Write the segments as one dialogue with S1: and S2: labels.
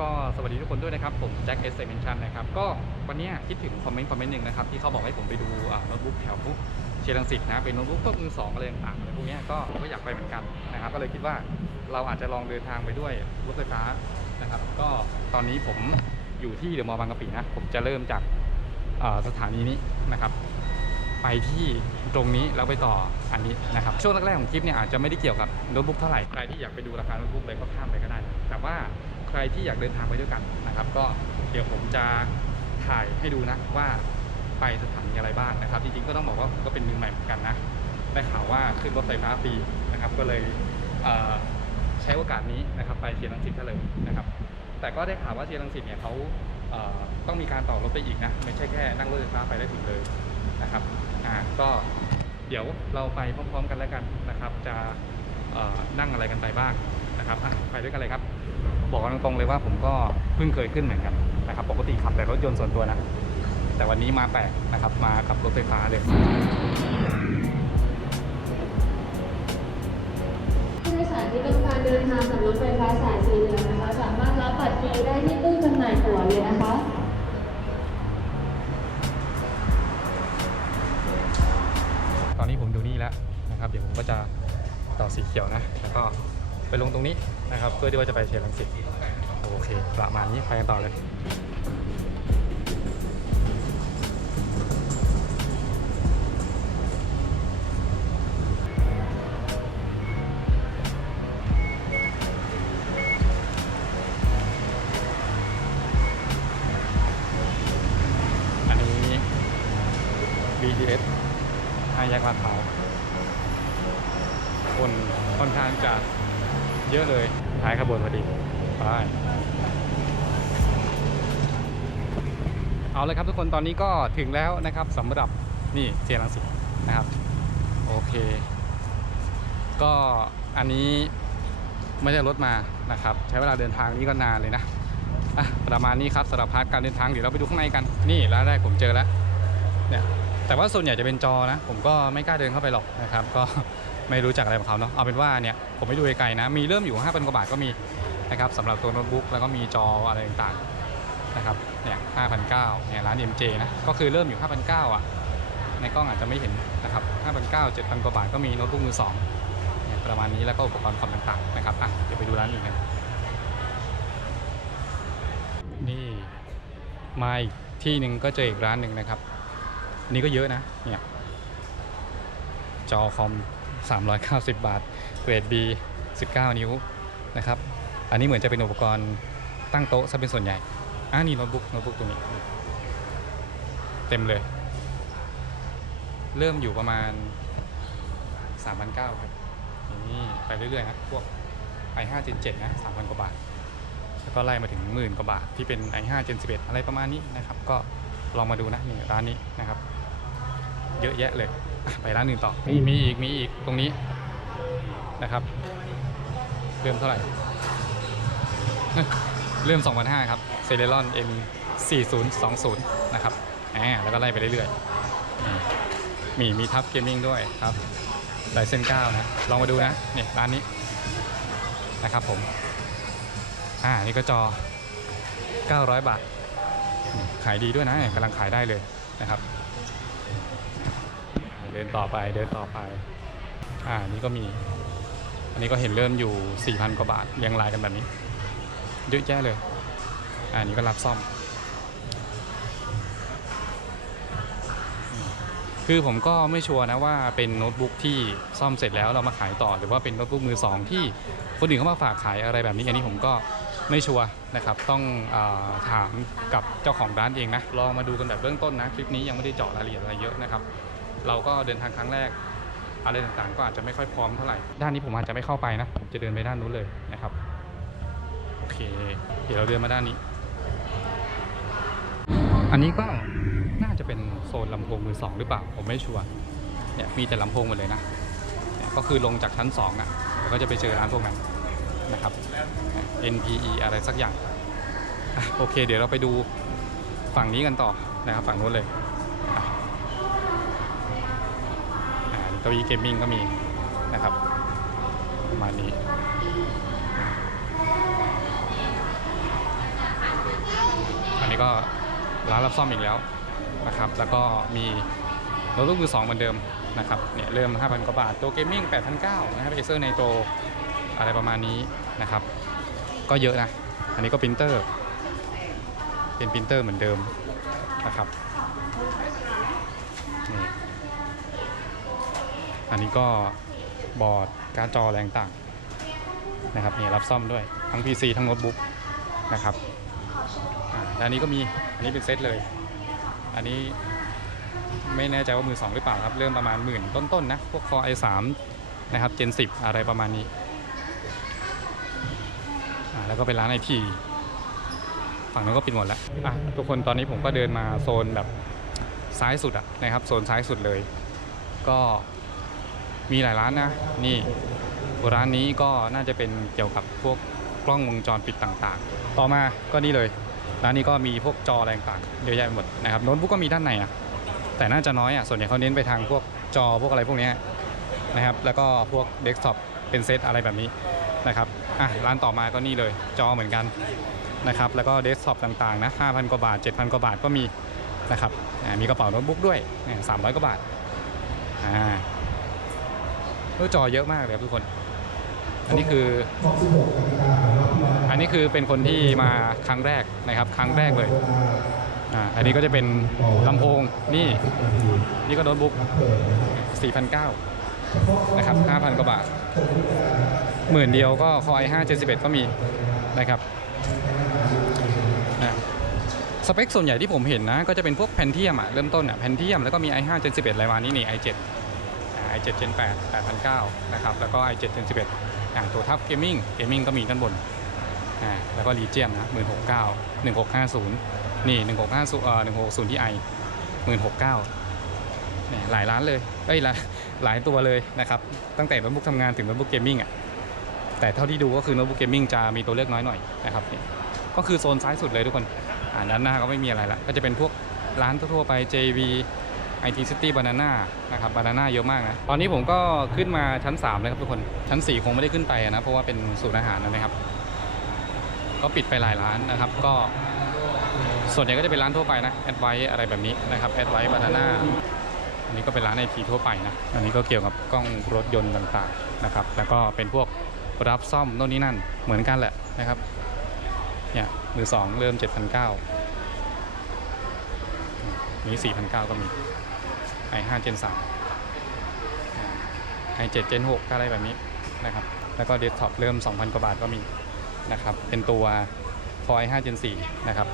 S1: ก็สวัสดีทุกคนด้วยนะครับ ผมแจ็คเอสเซมชันนะครับ ก็วันนี้คิดถึงคอมเมนต์คอมเมนต์หนึ่งนะครับ ที่เขาบอกให้ผมไปดูโน้ตบุ๊กแถวเชียงรังสิตนะ เป็นโน้ตบุ๊กพวกมือสองอะไรต่างๆอะไรพวกนี้ก็ผมก็อยากไปเหมือนกันนะครับ ก็เลยคิดว่าเราอาจจะลองเดินทางไปด้วยรถไฟฟ้านะครับ ก็ตอนนี้ผมอยู่ที่เดอะมอลล์บางกะปินะ ผมจะเริ่มจากสถานีนี้นะครับไปที่ตรงนี้แล้วไปต่ออันนี้นะครับ ช่วงแรกๆของคลิปเนี่ยอาจจะไม่ได้เกี่ยวกับโน้ตบุ๊กเท่าไหร่ใครที่อยากไปดูราคาโน้ตบุ๊กเลยก็ข้ามไปก็ได้ แต่ว่า ใครที่อยากเดินทางไปด้วยกันนะครับ ก็เดี๋ยวผมจะถ่ายให้ดูนะว่าไปสถานีอะไรบ้างนะครับ จริงๆก็ต้องบอกว่าผมก็เป็นมือใหม่เหมือนกันนะได้ข่าวว่าขึ้นรถไฟฟ้าฟรีนะครับ ก็เลยเใช้โอกาสนี้นะครับ ไปเชียงรังสิตเลยนะครับ แต่ก็ได้ข่าวว่าเชียงรังสิตเนี่ยเขาเต้องมีการต่อรถไปอีกนะ ไม่ใช่แค่นั่งรถไฟฟ้าไปได้ถึงเลยนะครับอ่าก็เดี๋ยวเราไปพร้อมๆกันแล้วกันนะครับ จะนั่งอะไรกันไปบ้างนะครับไปด้วยกันเลยครับ บอกกันตรงๆเลยว่าผมก็เพิ่งเคยขึ้นเหมือนกันนะครับ ปกติขับแต่รถยนต์ส่วนตัวนะ แต่วันนี้มาแปลกนะครับ มาขับรถไฟฟ้าเลย
S2: ผู้โดยสารที่ต้องการเดินทางกับรถไฟฟ้าสายสีเหลืองนะคะ สามารถรับบัตรคิวได้ที่ตู้จำหน่ายตั๋วเลยนะคะ
S1: ตอนนี้ผมดูนี่แล้วนะครับ เดี๋ยวผมก็จะต่อสีเขียวนะ แล้วก็ ไปลงตรงนี้นะครับเพื่อที่ว่าจะไปเชียงรังสิตโอเค ประมาณนี้ไปกันต่อเลยอันนี้ BTS ห้าแยกลาดพร้าวคนค่อนข้างจะ เยอะเลยท้ายขบวนพอดีไปเอาเลยครับทุกคนตอนนี้ก็ถึงแล้วนะครับสำหรับนี่เซียรังสิตนะครับ โอเค ก็อันนี้ไม่ได้รถมานะครับ ใช้เวลาเดินทางนี้ก็นานเลยนะอะประมาณนี้ครับสำหรับพาร์ทการเดินทางเดี๋ยวเราไปดูข้างในกัน นี่ร้านแรกผมเจอแล้วเนี่ยแต่ว่าส่วนใหญ่จะเป็นจอนะ ผมก็ไม่กล้าเดินเข้าไปหรอกนะครับ ก็ ไม่รู้จักอะไรของเขาเนาะเอาเป็นว่าเนี่ยผมไปดูไกลๆนะ มีเริ่มอยู่ 5,000 กว่าบาทก็มีนะครับสำหรับตัวโน้ตบุ๊กแล้วก็มีจออะไรต่างๆนะครับเนี่ย5,900เนี่ยร้าน MJ นะก็คือเริ่มอยู่5,900อะในกล้องอาจจะไม่เห็นนะครับ5,900 7,000 กว่าบาทก็มีโน้ตบุ๊กมือสองเนี่ยประมาณนี้แล้วก็อุปกรณ์คอมต่างๆนะครับอะเดี๋ยวไปดูร้านอื่นกันนี่มาอีกที่หนึ่งก็เจออีกร้านหนึ่งนะครับอันนี้ก็เยอะนะเนี่ยจอคอม 390 บาท เกรด B 19 นิ้วนะครับ อันนี้เหมือนจะเป็นอุปกรณ์ตั้งโต๊ะซะเป็นส่วนใหญ่อ่านี่โน้ตบุ๊กโน้ตบุ๊กตรงนี้ เต็มเลย เริ่มอยู่ประมาณ 3,900ครับนี่ไปเรื่อยๆนะพวก i5 Gen 7นะ 3,000 กว่าบาท แล้วก็ไล่มาถึงหมื่นกว่าบาท ที่เป็น i5 Gen 11 อะไรประมาณนี้นะครับ ก็ลองมาดูนะนี่ร้านนี้นะครับ เยอะแยะเลย ไปร้านอื่นต่อมีมีอีกมีอีกตรงนี้นะครับ เริ่มเท่าไหร่ เริ่ม 2,500 ครับเซเลรอน N 4020 นะครับอ่าแล้วก็ไล่ไปเรื่อยๆอืมมีมีทับเกมมิ่งด้วยครับไดเซน9นะ ลองมาดูนะ นี่ ร้านนี้นะครับผม อ่า นี่ก็จอ 900 บาทอืมขายดีด้วยนะกำลังขายได้เลยนะครับ เดินต่อไปเดินต่อไป อ่านี่ก็มี อันนี้ก็เห็นเริ่มอยู่ 4,000 กว่าบาทเรียงรายกันแบบนี้เยอะแยะเลย อ่านี่ก็รับซ่อม คือผมก็ไม่ชัวร์นะว่าเป็นโน้ตบุ๊กที่ซ่อมเสร็จแล้วเรามาขายต่อหรือว่าเป็นโน้ตบุ๊กมือสองที่คนอื่นเขามาฝากขายอะไรแบบนี้อันนี้ผมก็ไม่ชัวร์นะครับ ต้องอาถามกับเจ้าของร้านเองนะ ลองมาดูกันแบบเบื้องต้นนะ คลิปนี้ยังไม่ได้เจาะรายละเอียดอะไรเยอะนะครับ เราก็เดินทางครั้งแรก อะไรต่างๆ ก็อาจจะไม่ค่อยพร้อมเท่าไหร่ ด้านนี้ผมอาจจะไม่เข้าไปนะ ผมจะเดินไปด้านนู้นเลยนะครับ โอเค เดี๋ยวเราเดินมาด้านนี้ อันนี้ก็น่าจะเป็นโซนลำโพงมือสองหรือเปล่า ผมไม่ชัวร์ เนี่ยมีแต่ลำโพงหมดเลยนะเนี่ยก็คือลงจากชั้นสองอะแล้วก็จะไปเจอร้านพวกนั้นนะครับ NPE อะไรสักอย่าง โอเค เดี๋ยวเราไปดูฝั่งนี้กันต่อนะครับฝั่งนู้นเลย อ่า เก้าอี้เกมมิ่งก็มีนะครับประมาณนี้อันนี้ก็ร้านรับซ่อมอีกแล้วนะครับ แล้วก็มีโน้ตบุ๊กมือสองเหมือนเดิมนะครับเนี่ยเริ่ม 5,000 กว่าบาท ตัวเกมมิ่ง8,900นะครับเอเซอร์ในโตอะไรประมาณนี้นะครับ ก็เยอะนะ อันนี้ก็ปรินเตอร์เป็นปรินเตอร์เหมือนเดิมนะครับนี่ อันนี้ก็บอร์ดการ์จอแรงต่างนะครับนี่รับซ่อมด้วยทั้ง PC ทั้งโน้ตบุ๊กนะครับอันนี้ก็มีอันนี้เป็นเซตเลย อันนี้ไม่แน่ใจว่ามือสองหรือเปล่าครับ เริ่มประมาณหมื่นต้นๆนนะพวก Core i3 นะครับ Gen 10 อะไรประมาณนี้แล้วก็เป็นร้านไอทีฝั่งนั้นก็ปิดหมดแล้วอะทุกคนตอนนี้ผมก็เดินมาโซนแบบซ้ายสุดอะนะครับ โซนซ้ายสุดเลย ก็ มีหลายร้านนะ นี่ร้านนี้ก็น่าจะเป็นเกี่ยวกับพวกกล้องวงจรปิดต่างๆ ต่อมาก็นี่เลย ร้านนี้ก็มีพวกจออะไรต่างๆเยอะแยะไปหมดนะครับโน้ตบุ๊กก็มีด้านในอะแต่น่าจะน้อยอะส่วนใหญ่เขาเน้นไปทางพวกจอพวกอะไรพวกนี้นะครับ แล้วก็พวกเดสก์ท็อปเป็นเซตอะไรแบบนี้นะครับอะร้านต่อมาก็นี่เลยจอเหมือนกันนะครับ แล้วก็เดสก์ท็อปต่างๆนะ5,000 กว่าบาท 7,000 กว่าบาทก็มีนะครับมีกระเป๋าโน้ตบุ๊กด้วยสามร้อยกว่าบาทอ่า เออจอเยอะมากเลยครับทุกคน อันนี้คือ อันนี้คือเป็นคนที่มาครั้งแรกนะครับ ครั้งแรกเลยอ่าอันนี้ก็จะเป็นลำโพงนี่ นี่ก็โน้ตบุ๊ก4,900นะครับ5,000กว่าบาทหมื่นเดียวก็คอย5 71 ก็มีนะครับนะสเปคส่วนใหญ่ที่ผมเห็นนะ ก็จะเป็นพวกแพนเทียมอะเริ่มต้นอะแพนเทียมแล้วก็มี i5 Gen 11อะไรมานี่นี่ i7 อ่า i7 Gen 8 8,900นะครับแล้วก็ i7 Gen 11อ่าตัวทับเกมมิ่งเกมมิ่งก็มีด้านบนอ่าแล้วก็รีเจียนนะหมื่นหกเก้าหนึ่งหกห้าศูนย์นี่หนึ่งหกห้าศูนย์เอ่อหนึ่งหกศูนย์ที่ไอหมื่นหกเก้าเนี่ยหลายร้านเลยเอ้ยหลายหลายตัวเลยนะครับตั้งแต่โน้ตบุ๊กทำงานถึงโน้ตบุ๊กเกมมิ่งอะแต่เท่าที่ดูก็คือโน้ตบุ๊กเกมมิ่งจะมีตัวเลือกน้อยหน่อยนะครับนี่ก็คือโซนซ้ายสุดเลยทุกคนอ่าด้านหน้าก็ไม่มีอะไรละก็จะเป็นพวกร้านทั่วๆไป JV IT City Banana นะครับ Banana เยอะมากนะ ตอนนี้ผมก็ขึ้นมาชั้น 3 เลยครับทุกคน ชั้น 4 คงไม่ได้ขึ้นไปนะ เพราะว่าเป็นศูนย์อาหารนะครับ ก็ปิดไปหลายร้านนะครับ ก็ส่วนใหญ่ก็จะเป็นร้านทั่วไปนะแอดไวอะไรแบบนี้นะครับแอดไวบานาน่าอันนี้ก็เป็นร้านไอทีทั่วไปนะ อันนี้ก็เกี่ยวกับกล้องรถยนต์ต่างๆนะครับ แล้วก็เป็นพวกรับซ่อมโน่นนี่นั่นเหมือนกันแหละนะครับ เนี่ยมือสองเริ่ม 7,900 นี้4,900 ก็มี i5 Gen 3 i7 Gen 6ก็อะไรแบบนี้นะครับ แล้วก็เดสก์ท็อปเริ่ม 2,000 กว่าบาทก็มีนะครับ เป็นตัว Core i5 Gen 4 นะครับ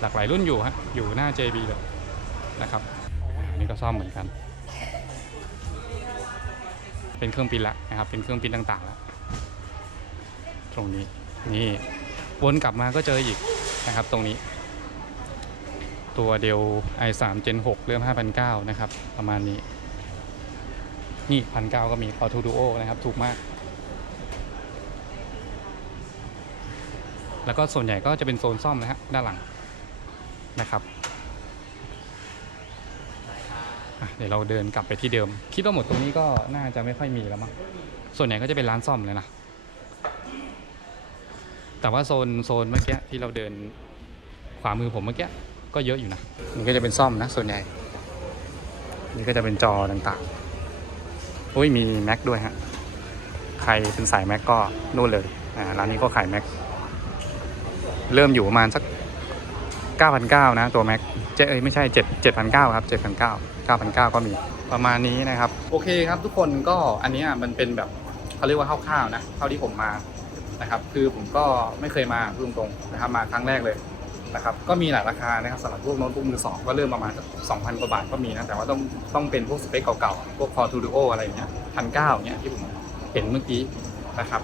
S1: หลากหลายรุ่นอยู่ฮะ อยู่หน้า JB เลยนะครับนนี้ก็ซ่อมเหมือนกัน เป็นเครื่องพิมพ์ละนะครับ เป็นเครื่องพิมพ์ต่างๆแล้วตรงนี้นี่วนกลับมาก็เจออีกนะครับตรงนี้ ตัวเดล i3 Gen 6 เริ่ม 5,900 นะครับ ประมาณนี้ นี่พันเก็มี Auto Duo นะครับ ถูกมาก แล้วก็ส่วนใหญ่ก็จะเป็นโซนซ่อมนะฮะ ด้านหลังนะครับเดี๋ยวเราเดินกลับไปที่เดิม คิดว่าหมดตรงนี้ก็น่าจะไม่ค่อยมีแล้วมั้งส่วนใหญ่ก็จะเป็นร้านซ่อมเลยนะ แต่ว่าโซนโซนเมื่อกี้ที่เราเดินขวามือผมเมื่อกี้ ก็เยอะอยู่นะมันก็จะเป็นซ่อมนะส่วนใหญ่ นี่ก็จะเป็นจอต่างๆ อุ้ยมี Mac ด้วยฮะ ใครเป็นสาย Mac ก็นู่นเลย อ่าร้านนี้ก็ขาย Mac เริ่มอยู่ประมาณสัก 9,900นะตัว Mac เจเอ้ยไม่ใช่ 7 7,900ครับ7,900 9,900 ก็มีประมาณนี้นะครับ โอเคครับทุกคนก็อันนี้มันเป็นแบบเขาเรียกว่าคร่าวๆนะเท่าที่ผมมานะครับ คือผมก็ไม่เคยมาพูดตรงๆนะครับมาครั้งแรกเลย นะครับก็มีหลายราคานะครับสำหรับพวกโน้ตบุ๊กมือสองก็เริ่มประมาณสัก2,000กว่าบาทก็มีนะแต่ว่าต้องต้องเป็นพวกสเปคเก่าๆพวก Core Studio อะไรเงี้ยพันเก้าเนี่ยที่ผมเห็นเมื่อกี้นะครับ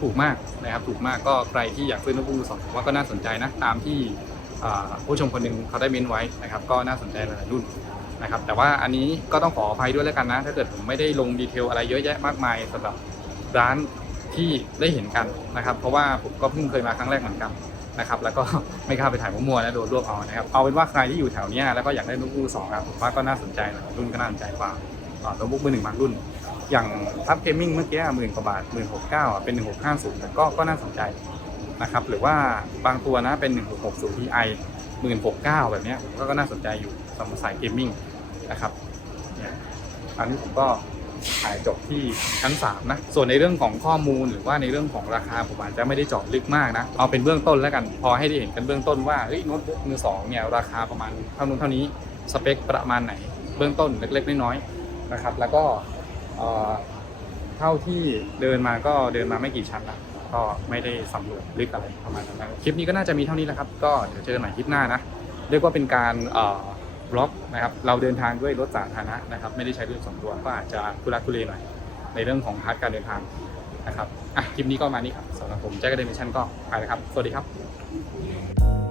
S1: ถูกมากนะครับถูกมากก็ใครที่อยากซื้อโน้ตบุ๊กมือสองผมว่าก็น่าสนใจนะตามที่ผู้ชมคนหนึ่งเขาได้เม้นไว้นะครับ ก็น่าสนใจหลายรุ่นนะครับแต่ว่าอันนี้ก็ต้องขออภัยด้วยแล้วกันนะ ถ้าเกิดผมไม่ได้ลงดีเทลอะไรเยอะแยะมากมายสำหรับร้านที่ได้เห็นกันนะครับ เพราะว่าผมก็เพิ่งเคยมาครั้งแรกเหมือนกัน นะครับแล้วก็ไม่กล้าไปถ่ายมั่วๆนะโดนรวบเอานะครับเอาเป็นว่าใครที่อยู่แถวเนี้ยแล้วก็อยากได้โน้ตบุ๊กมือสองครับผมว่าก็น่าสนใจหลายรุ่นก็น่าสนใจกว่าโน้ตบุ๊กมือหนึ่งบางรุ่น อย่างทับเกมมิ่งเมื่อกี้หมื่นกว่าบาทหมื่นหกเก้าเป็นหนึ่งหกห้าศูนย์ก็ก็น่าสนใจนะครับหรือว่าบางตัวนะเป็น1660 Ti 16,900แบบเนี้ยผมก็น่าสนใจอยู่สำหรับสายเกมมิ่งนะครับเนี่ยอันนี้ผมก็ ถ่ายจบที่ชั้น3นะส่วนในเรื่องของข้อมูลหรือว่าในเรื่องของราคาผมอาจจะไม่ได้เจาะลึกมากนะเอาเป็นเบื้องต้นแล้วกันพอให้ได้เห็นกันเบื้องต้นว่าเฮ้ยโน้ตบุ๊กมือสองเนี่ยราคาประมาณเท่านู้นเท่านี้สเปคประมาณไหน เบื้องต้นเล็กๆน้อยๆนะครับ แล้วก็เท่าที่เดินมาก็เดินมาไม่กี่ชั้นละก็ไม่ได้สำรวจลึกอะไรประมาณนั้นคลิปนี้ก็น่าจะมีเท่านี้แหละครับ ก็เดี๋ยวเจอกันใหม่คลิปหน้านะ เรียกว่าเป็นการเอ่อ บล็อกนะครับเราเดินทางด้วยรถสาธารณะนะครับไม่ได้ใช้รถส่วนตัวก็อาจจะทุลักทุเลหน่อยในเรื่องของพาร์ทการเดินทางนะครับอะคลิปนี้ก็มานี้ครับสำหรับผมแจ็คเดมิชันก็ไปแล้วครับ สวัสดีครับ